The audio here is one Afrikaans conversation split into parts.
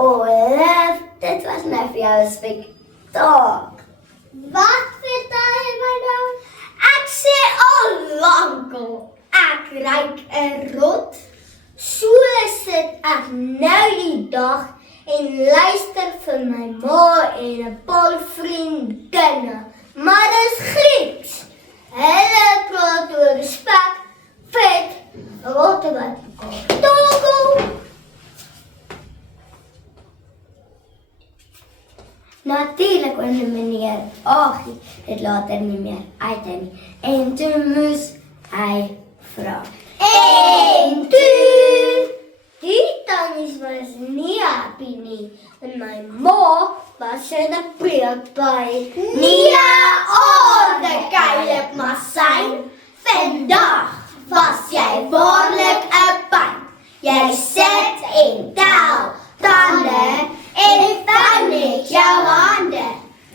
Olaf, dit was nou vir jou 'n spektakel. Wat vertel jy my nou? Ek sê al lankal, ek ruik 'n rot. So sit ek nou die dag en luister vir my ma en 'n paar vriendinne. Maar dis Grieks. Hulle praat oor spek, vet, rotte wat Togo. Natuurlijk kon meneer Agie dit later nie meer uithou nie. En toe moes hy vra. En toe, die tannies was nie happy nie. En my ma was in 'n preekby. Nie orde kyk maar syn. Vandag was jy waarlik 'n pyn. Jy sit en tel tande en vou net jou hande.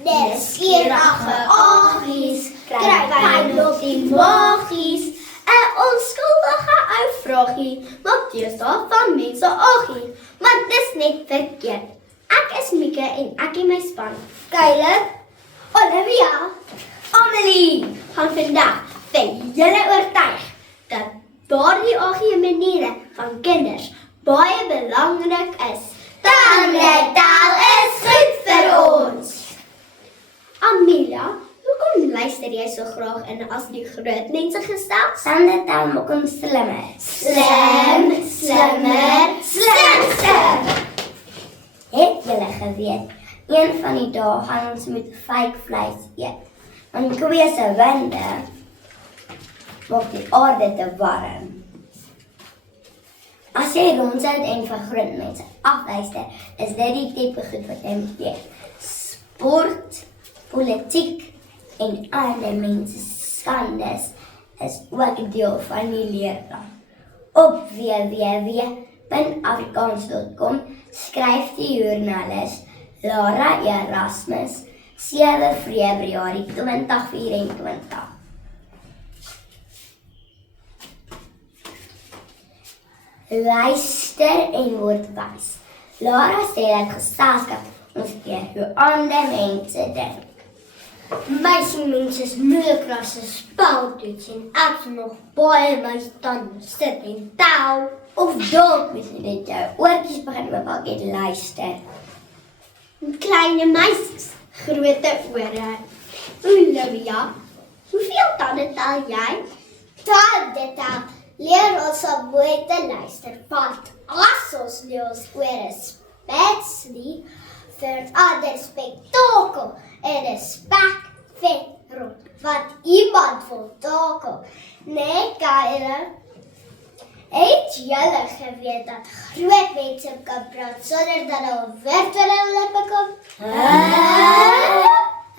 Dis skierige agies, kry pyn op die maagies. 'n Onskuldige ou vraagie, maak deesdae van mense agie. Maar dis net verkeerd. Ek is Mieke en ek en my span. Kylie, Olivia, Amelie, gaan vandag vir julle oortuig dat daardie agie maniere van kinders baie belangrik is. Tandetaal is goed vir ons. Amelia, hoekom luister jy so graag in as die groot mense gestel? Tandetaal maak ons slimmer. Slim, slimmer, slimster. Het julle geweet, een van die dae gaan ons met fake vleis eet. Want koeie se winde maak die aarde te warm. As jy rondsit en vir groot mense afluister, is dit die tipe goed wat jy moet weet. Sport, politiek en ander mense skandes is ook deel van die leerplan. Op www.afrikaans.com skryf die joernalis Lara Erasmus 7 Februarie 2024. Luister en word wys. Lara sê dat geselskap ons keer hoe ander mense dink. Mense is moeilik as 'n speltoets en ek sal nog baie my tande sit en tel. Of dalk moet jy net jou oortjies begin oopmaak en luister. Kleine meisies, grote ore. Olivia, hoeveel tande tel jy? Tande tel. Leer ons om mooi te luister, want as ons nie ons ore spets nie, verander spektakel en 'n spek vet rot, wat iemand wil takel. Nee, Kylie, het julle geweet dat groot mense kan praat sonder dat hulle woord oor hulle lippe kom?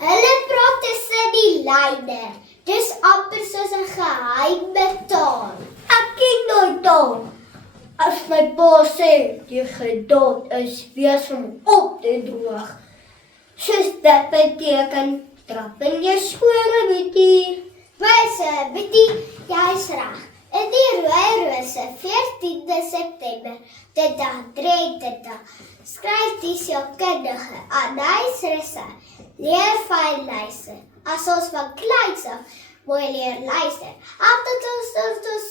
Hulle praat tussen die lyne. Dis amper soos 'n geheime taal. Ek ken nooit taal. As my pa sê, die geduld is wees om op te droog. Soos dit beteken, trap in jou skore, Betty. Wyse, Betty, jy is reg. In die Rooi Rose, 14de September, dit dag 23, skryf die sielkundige Anais Risse, leer fyn luister. As ons van kleins af mooi leer luister, altyd ons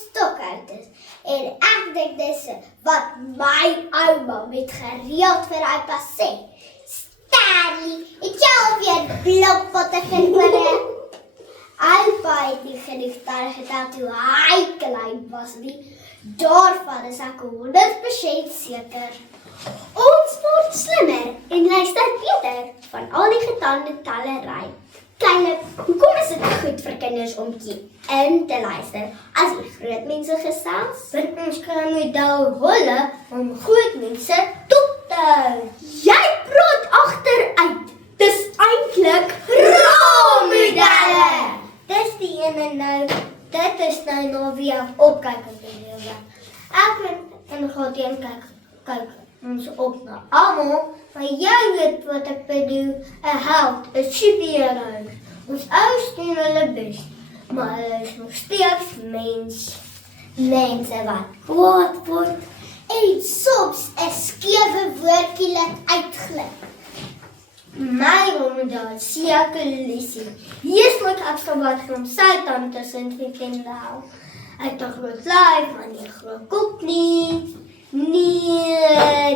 stok uit is. En ek dink dis wat my ouma met gereeld vir hy pas sê. Stanley, het jy alweer blokpotte verloor? Alpa het nie genoeg daar getel toe hy klein was nie. Daarvan is ek 100% seker. Ons word slimmer en luister beter van al die getande tellery. Kylie, hoekom is dit goed vir kinders om in te luister as die groot mense gesels? Want ons kan nie daar holle om groot mense toe te hou. Jy praat agteruit. Dis eintlik rolmodelle. Dis die ene nou. Dit is nou wie ek opkyk in die lewe. Ek en God kyk ons op na almal, maar jy weet wat ek bedoel, 'n held, 'n superheld. Ons ouers doen hulle bes, maar hulle is nog steeds mense wat kwaad word En soms 'n skewe woordjie laat uitglip. My ouma seker Lissie. Hier is my ekstra wat van sy tante in hou. Hy het 'n groot lyf, maar nie groot kop nie. Nederig.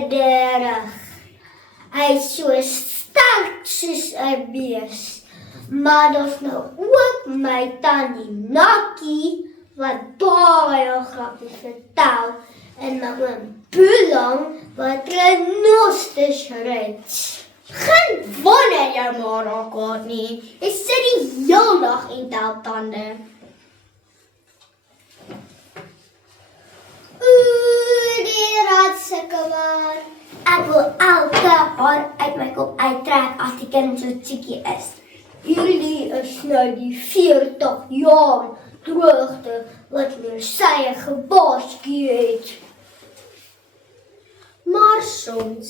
Hy is so sterk soos 'n bees. Maar daar's nou ook my tannie Nakkie wat baie grappies vertel en my oom Boelang wat renosters red. Geen wonder jou ma raak kwaad nie. Hy sit die hele dag en tel tande. Die raadsekkewaar. Ek wil elke haar uit my kop uittrek as die kind so chickie is. Hierdie is nou die 40 jaar droogte wat my sy gebaarskie het. Maar soms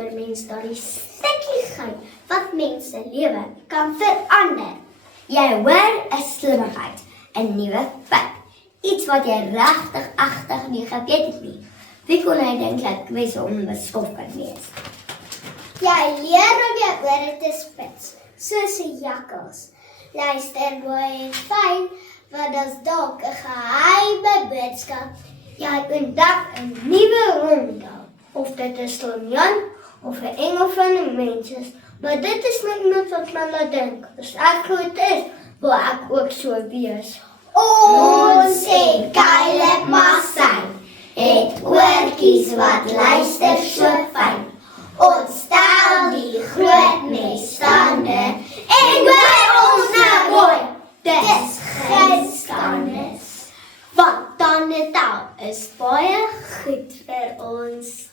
hoor mens daar die stukkiegheid wat mense lewe kan verander. Jy hoor 'n slimmigheid, 'n nuwe feit, iets wat jy regtig agtig nie geweet het nie. Wie kon hy dink dat kwes onbeskof kan wees? Jy leer om jou ore te spits, soos 'n jakkals. Luister mooi en fyn, want dit is dalk 'n geheime boodskap. Jy ontdek 'n nuwe ronde. Of dit is Jan of 'n engel van 'n mens is, maar dit is net iemand wat man laat dink. As ek goed is, wil ek ook so wees. Ons het Caleb Massey, het oortjies wat luister so fyn. Ons stel die groot misstande en hoor ons nou mooi. Dis geen skande. Want tande tel is baie goed vir ons.